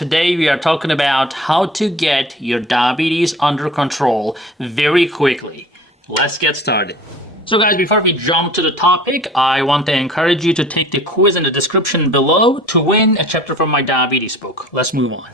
Today we are talking about how to get your diabetes under control very quickly. Let's get started. So guys, before we jump to the topic, I want to encourage you to take the quiz in the description below to win a chapter from my diabetes book. Let's move on.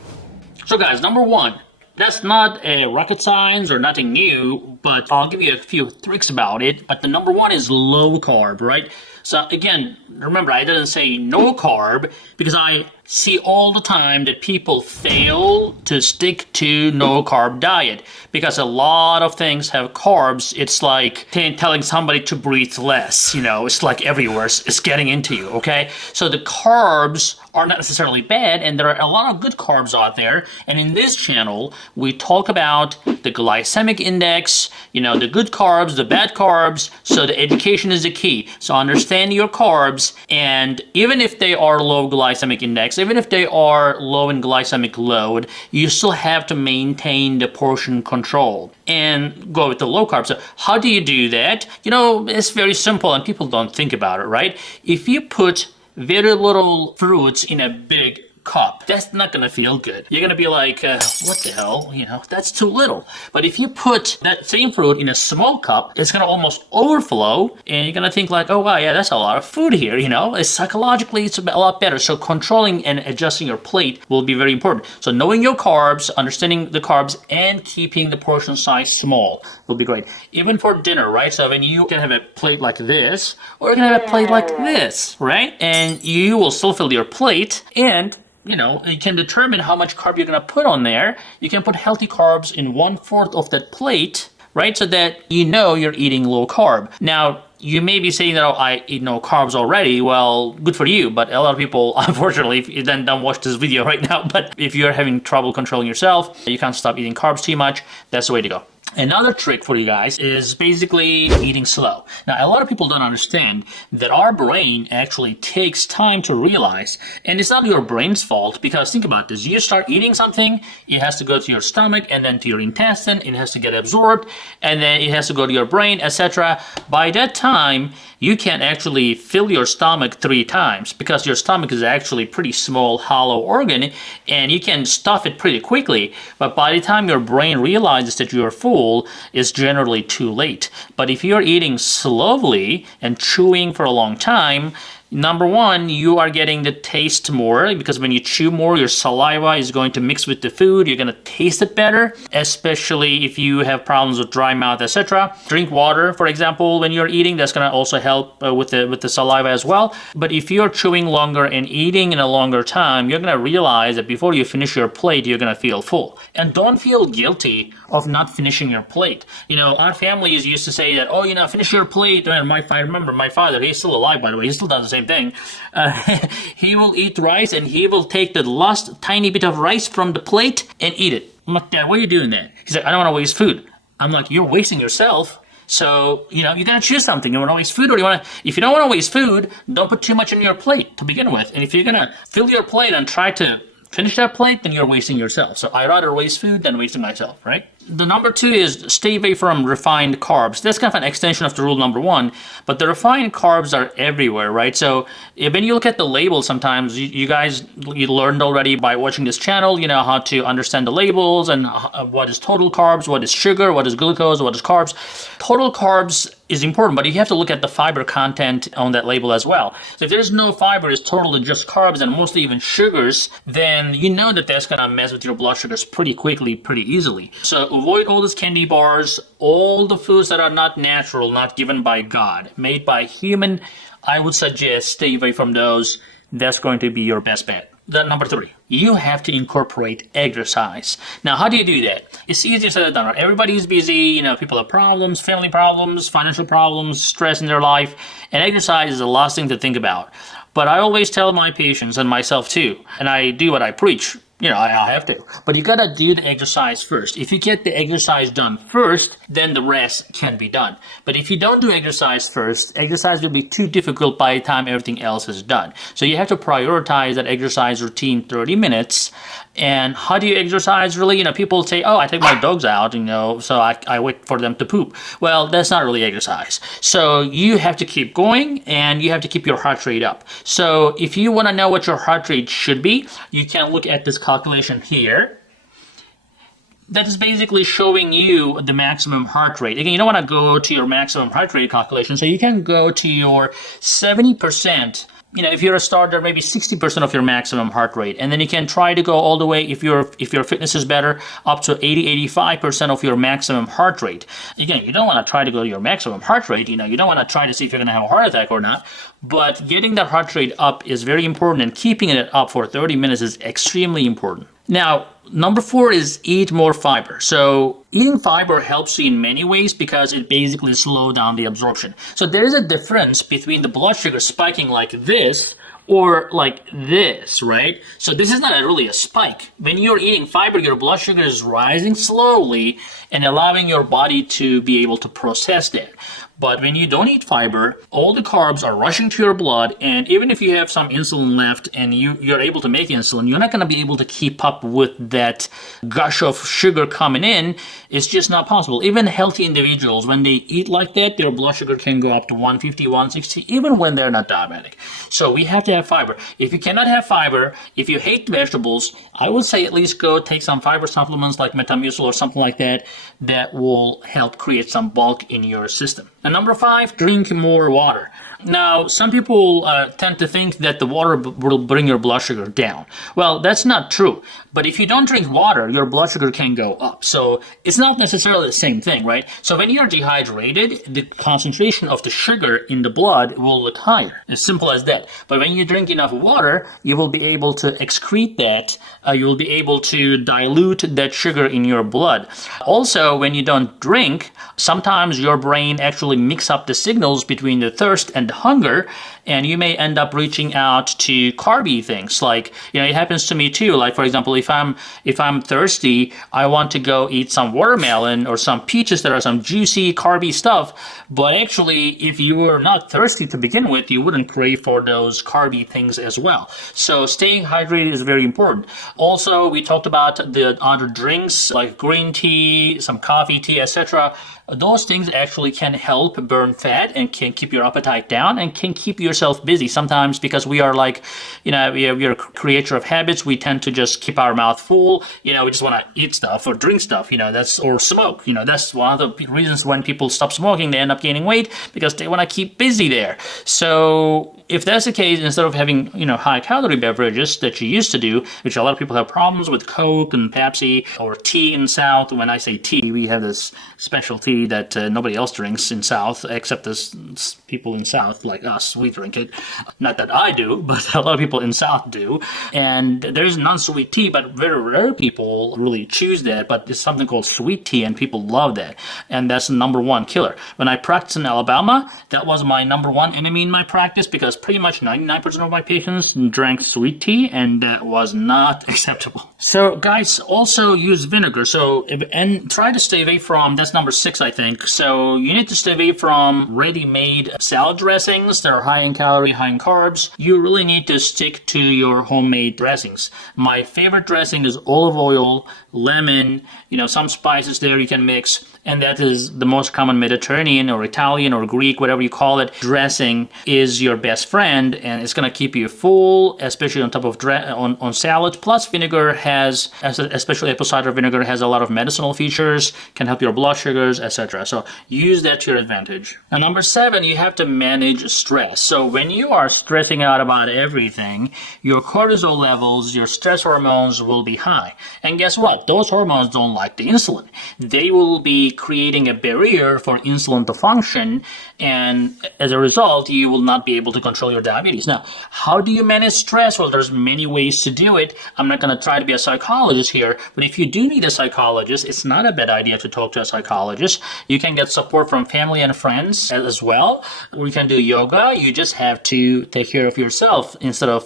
So guys, number one, that's not a rocket science or nothing new, but I'll give you a few tricks about it. But the number one is low carb, right? So again, remember, I didn't say no carb because I see all the time that people fail to stick to no carb diet because a lot of things have carbs. It's like telling somebody to breathe less, it's like everywhere. It's getting into you, okay? So the carbs are not necessarily bad, and there are a lot of good carbs out there. And in this channel, we talk about the glycemic index, the good carbs, the bad carbs. So the education is the key. So understand your carbs, and even if they are low glycemic index, even if they are low in glycemic load, you still have to maintain the portion control and go with the low carb. So how do you do that? It's very simple and people don't think about it, right? If you put very little fruits in a big cup, that's not gonna feel good. You're gonna be like, what the hell? That's too little. But if you put that same fruit in a small cup, it's gonna almost overflow, and you're gonna think like, oh wow, yeah, that's a lot of food here. It's psychologically, it's a lot better. So controlling and adjusting your plate will be very important. So knowing your carbs, understanding the carbs, and keeping the portion size small will be great. Even for dinner, right? So when you can have a plate like this, or you can have a plate like this, right? And you will still fill your plate, and you can determine how much carb you're going to put on there. You can put healthy carbs in 1/4 of that plate, right? So that you're eating low carb. Now, you may be saying that, oh, I eat no carbs already. Well, good for you. But a lot of people, unfortunately, if you then don't watch this video right now, but if you're having trouble controlling yourself, you can't stop eating carbs too much. That's the way to go. Another trick for you guys is basically eating slow. Now, a lot of people don't understand that our brain actually takes time to realize, and it's not your brain's fault, because think about this. You start eating something, it has to go to your stomach and then to your intestine, it has to get absorbed, and then it has to go to your brain, etc. By that time, you can actually fill your stomach 3 times because your stomach is actually a pretty small, hollow organ, and you can stuff it pretty quickly. But by the time your brain realizes that you're full, it's generally too late. But if you're eating slowly and chewing for a long time, number one, you are getting the taste more, because when you chew more, your saliva is going to mix with the food. You're going to taste it better, especially if you have problems with dry mouth, etc. Drink water, for example, when you're eating. That's going to also help with the saliva as well. But if you're chewing longer and eating in a longer time, you're going to realize that before you finish your plate, you're going to feel full. And don't feel guilty of not finishing your plate. Our families used to say that, oh, finish your plate. And I remember my father, he's still alive, by the way, he still does the same thing. He will eat rice, and he will take the last tiny bit of rice from the plate and eat it. I'm like, Dad, why are you doing that? He's like, I don't want to waste food. I'm like, you're wasting yourself. So, you gotta choose something. You want to waste food, or if you don't want to waste food, don't put too much in your plate to begin with. And if you're gonna fill your plate and try to finish that plate, then you're wasting yourself. So I'd rather waste food than wasting myself, right? The number 2 is stay away from refined carbs. That's kind of an extension of the rule number 1, but the refined carbs are everywhere, right? So when you look at the label, sometimes you learned already by watching this channel, how to understand the labels and what is total carbs, what is sugar, what is glucose, what is carbs. Total carbs is important, but you have to look at the fiber content on that label as well. So if there's no fiber, it's totally just carbs and mostly even sugars, then that's gonna mess with your blood sugars pretty quickly, pretty easily. So avoid all these candy bars, all the foods that are not natural, not given by God, made by human. I would suggest stay away from those. That's going to be your best bet. Then number 3, you have to incorporate exercise. Now, how do you do that? It's easier said than done. Everybody's busy, people have problems, family problems, financial problems, stress in their life, and exercise is the last thing to think about. But I always tell my patients, and myself too, and I do what I preach. I have to. But you gotta do the exercise first. If you get the exercise done first, then the rest can be done. But if you don't do exercise first, exercise will be too difficult by the time everything else is done. So you have to prioritize that exercise routine 30 minutes. And how do you exercise really? People say, oh, I take my dogs out, so I wait for them to poop. Well, that's not really exercise. So you have to keep going, and you have to keep your heart rate up. So if you want to know what your heart rate should be, you can look at this calculation here that is basically showing you the maximum heart rate. Again, you don't want to go to your maximum heart rate calculation, so you can go to your 70%. If you're a starter, maybe 60% of your maximum heart rate. And then you can try to go all the way, if your fitness is better, up to 80-85% of your maximum heart rate. Again, you don't want to try to go to your maximum heart rate. You don't want to try to see if you're going to have a heart attack or not. But getting that heart rate up is very important, and keeping it up for 30 minutes is extremely important. Now, number 4 is eat more fiber. So eating fiber helps you in many ways because it basically slows down the absorption. So there is a difference between the blood sugar spiking like this or like this, right? So this is not really a spike. When you're eating fiber, your blood sugar is rising slowly and allowing your body to be able to process that. But when you don't eat fiber, all the carbs are rushing to your blood, and even if you have some insulin left and you're able to make insulin, you're not going to be able to keep up with that gush of sugar coming in. It's just not possible. Even healthy individuals, when they eat like that, their blood sugar can go up to 150, 160, even when they're not diabetic. So we have to have fiber. If you cannot have fiber, if you hate vegetables, I would say at least go take some fiber supplements like Metamucil or something like that. That will help create some bulk in your system. And number 5, drink more water. Now, some people tend to think that the water will bring your blood sugar down. Well, that's not true. But if you don't drink water, your blood sugar can go up. So it's not necessarily the same thing, right? So when you're dehydrated, the concentration of the sugar in the blood will look higher. As simple as that. But when you drink enough water, you will be able to excrete that. You will be able to dilute that sugar in your blood. Also, when you don't drink, sometimes your brain actually mix up the signals between the thirst and the hunger, and you may end up reaching out to carby things. Like, it happens to me too. Like, for example, if I'm thirsty, I want to go eat some watermelon or some peaches that are some juicy carby stuff. But actually, if you were not thirsty to begin with, you wouldn't crave for those carby things as well. So staying hydrated is very important. Also, we talked about the other drinks like green tea, some coffee, tea, etc. Those things actually can help burn fat and can keep your appetite down and can keep yourself busy. Sometimes because we are like, we're a creature of habits, we tend to just keep our mouth full. We just want to eat stuff or drink stuff, or smoke. That's one of the reasons when people stop smoking, they end up gaining weight because they want to keep busy there. So if that's the case, instead of having, high calorie beverages that you used to do, which a lot of people have problems with Coke and Pepsi or tea in South. When I say tea, we have this special tea that nobody else drinks in South, except as people in South like us. We drink it. Not that I do, but a lot of people in South do. And there's non-sweet tea, but very rare people really choose that. But it's something called sweet tea, and people love that. And that's the number 1 killer. When I practiced in Alabama, that was my number 1 enemy in my practice because pretty much 99% of my patients drank sweet tea, and that was not acceptable. So guys, also use vinegar. And try to stay away from, that's number 6, I think. So you need to stay away from ready-made salad dressings that are high in calorie, high in carbs. You really need to stick to your homemade dressings. My favorite dressing is olive oil, lemon, some spices there you can mix. And that is the most common Mediterranean or Italian or Greek, whatever you call it, dressing is your best friend, and it's going to keep you full, especially on top of on salad. Plus, vinegar has, especially apple cider vinegar, has a lot of medicinal features, can help your blood sugars, etc. So use that to your advantage. And number 7, you have to manage stress. So when you are stressing out about everything, your cortisol levels, your stress hormones will be high. And guess what? Those hormones don't like the insulin. They will be creating a barrier for insulin to function, and as a result, you will not be able to control your diabetes. Now, how do you manage stress? Well, there's many ways to do it. I'm not going to try to be a psychologist here, but if you do need a psychologist, it's not a bad idea to talk to a psychologist. You can get support from family and friends as well. We can do yoga. You just have to take care of yourself instead of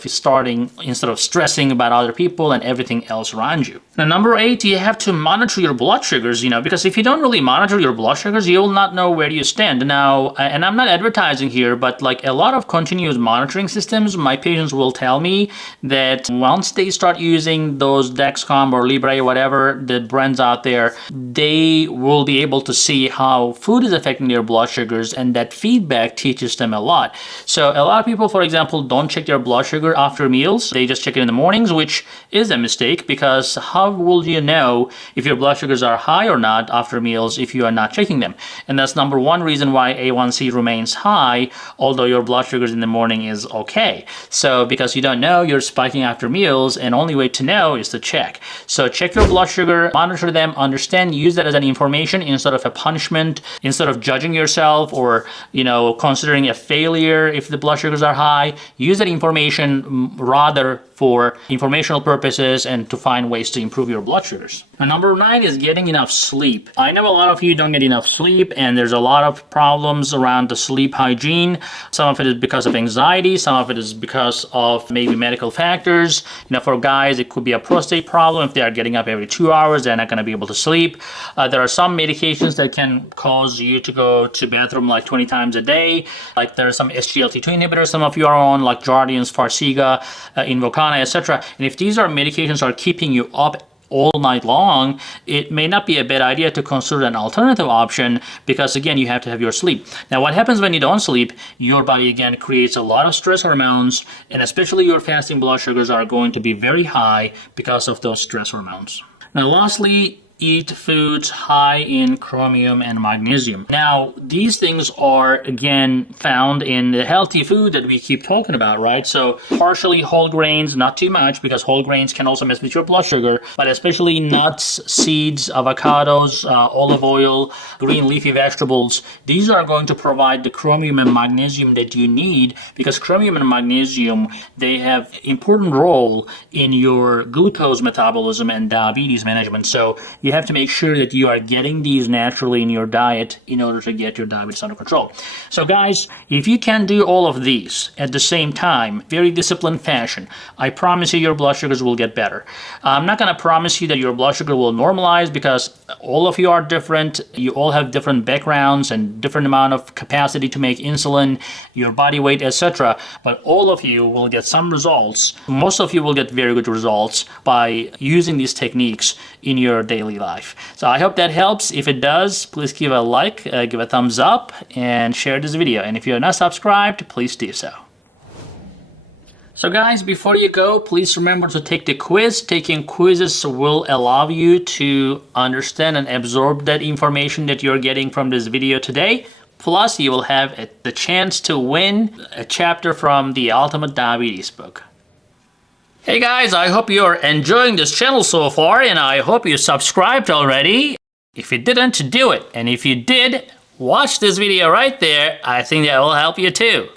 stressing about other people and everything else around you. Now, number 8, you have to monitor your blood sugars, because if you don't really really monitor your blood sugars, you will not know where you stand. Now, and I'm not advertising here, but like a lot of continuous monitoring systems, my patients will tell me that once they start using those Dexcom or Libre, whatever the brands out there, they will be able to see how food is affecting their blood sugars, and that feedback teaches them a lot. So a lot of people, for example, don't check their blood sugar after meals. They just check it in the mornings, which is a mistake, because how will you know if your blood sugars are high or not after meals if you are not checking them? And that's number one reason why A1C remains high, although your blood sugars in the morning is okay. So because you don't know, you're spiking after meals, and only way to know is to check. So check your blood sugar, monitor them, understand, use that as an information instead of a punishment, instead of judging yourself or, you know, considering a failure if the blood sugars are high. Use that information rather for informational purposes and to find ways to improve your blood sugars. And number 9 is getting enough sleep. I know a lot of you don't get enough sleep, and there's a lot of problems around the sleep hygiene. Some of it is because of anxiety, some of it is because of maybe medical factors. You know, for guys, it could be a prostate problem. If they are getting up every 2 hours, they're not going to be able to sleep. There are some medications that can cause you to go to bathroom like 20 times a day. Like there are some SGLT2 inhibitors some of you are on, like Jardiance, Farxiga, Invokana, etc. And if these medications are keeping you up all night long, it may not be a bad idea to consider an alternative option, because again, you have to have your sleep. Now, what happens when you don't sleep? Your body again creates a lot of stress hormones, and especially your fasting blood sugars are going to be very high because of those stress hormones. Now, lastly, eat foods high in chromium and magnesium. Now, these things are, again, found in the healthy food that we keep talking about, right? So, partially whole grains, not too much, because whole grains can also mess with your blood sugar, but especially nuts, seeds, avocados, olive oil, green leafy vegetables. These are going to provide the chromium and magnesium that you need, because chromium and magnesium, they have important role in your glucose metabolism and diabetes management. So, you have to make sure that you are getting these naturally in your diet in order to get your diabetes under control. So guys, if you can do all of these at the same time, very disciplined fashion, I promise you your blood sugars will get better. I'm not going to promise you that your blood sugar will normalize, because all of you are different. You all have different backgrounds and different amount of capacity to make insulin, your body weight, etc. But all of you will get some results. Most of you will get very good results by using these techniques in your daily life. So I hope that helps. If it does, please give a like, give a thumbs up, and share this video. And if you're not subscribed, please do so. So guys, before you go, please remember to take the quiz. Taking quizzes will allow you to understand and absorb that information that you're getting from this video today. Plus, you will have the chance to win a chapter from the Ultimate Diabetes book. Hey guys, I hope you're enjoying this channel so far, and I hope you subscribed already. If you didn't, do it. And if you did, watch this video right there. I think that will help you too.